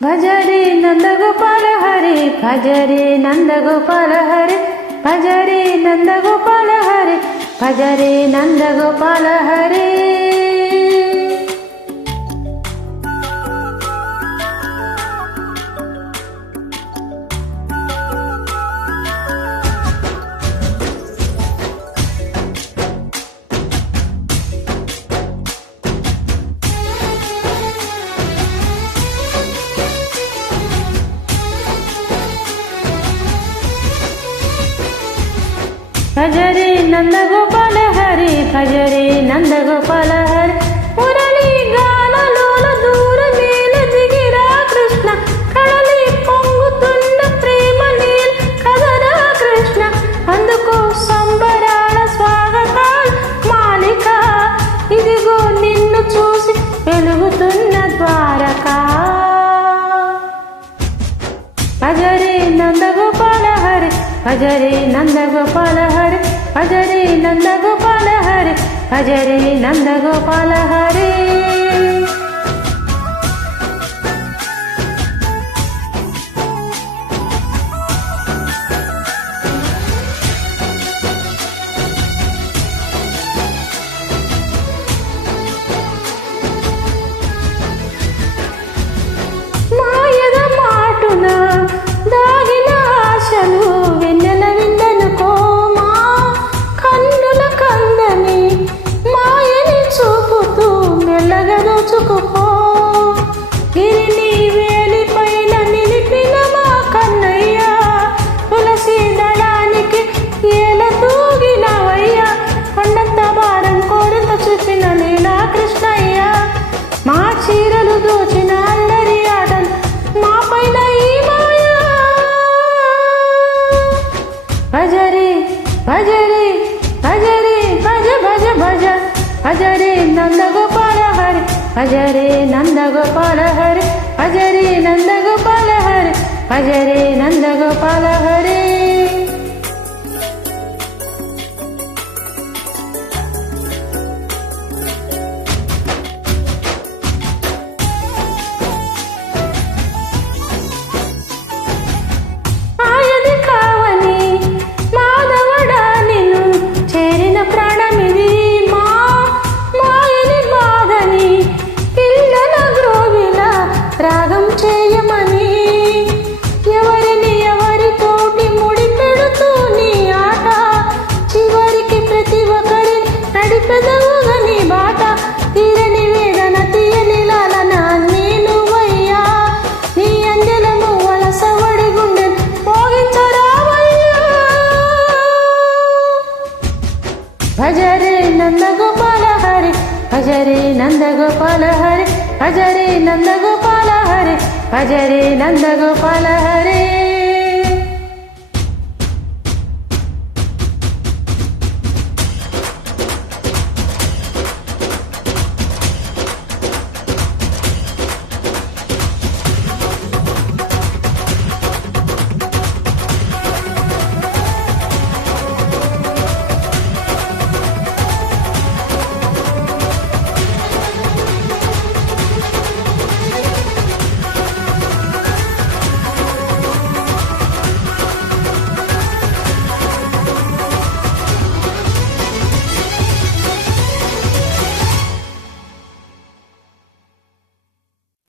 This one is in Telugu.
భజరే నందగోపాల హరి భజరే నందగోపాల హరి భజరే నందగోపాల హరి భజరే నందగోపాల హరి భజరే నందగోపాల హరి భజరే నందగోపాల హరి మురళి గానలోల దూర నీల దిగిరా కృష్ణ కడలి పొంగుతున్న ప్రేమ నీల్ కదరా కృష్ణ అందుకో సంబరాల స్వాగతాల మాలిక ఇదిగో నిన్ను చూసి వెలుగుతున్న ద్వారకా భజరే నందగోపాల హరి భజరే నందగోపాల హరి భజరే నందగోపాల హరి భజరే నందగోపాల హరి మాయద మాటున దాగిన ఆశలు వెన్నెల విందనుకోమా కన్నుల కందని మాయని చూపుతూ మెల్లగా దోచుకుపో గిరిని వేలిపైన నిలిపిన మా కన్నయ్య తులసి దళానికి ఏల తూగినవయ్యా కొండంత భారం కోరంత చూపిన లీలా కృష్ణయ్య మా చీరలు దోచిన అల్లరి ఆటలు మా పైన ఈ మాయా భజరే భజరే భజరే భజ భజ భజ భజరే నందగోపాల హరి భజరే నందగోపాల హరి భజరే నందగోపాల హరి భజరే నందగోపాల హరి ఆయది కావని మాధవడా నిన్ను చేరిన ప్రాణమిది మా మాయని బాధని పిల్లల గ్రోవిల రాగం చేయమని ఎవరిని ఎవరితోటి ముడిపెడుతూ నీ ఆట చివరికి ప్రతి ఒక్కరి నడిపెదవుగా నీ బాట తీరని వేదన తీయని లాలన నీనువయ్యా నీ అంజలము వలసవడి గుండె మోగించరావయ్యా భజరే నందగోపాల హరి భజరే నందగోపాల హరి భజరే నందగోపాల హరి భజరే నందగోపాల హరి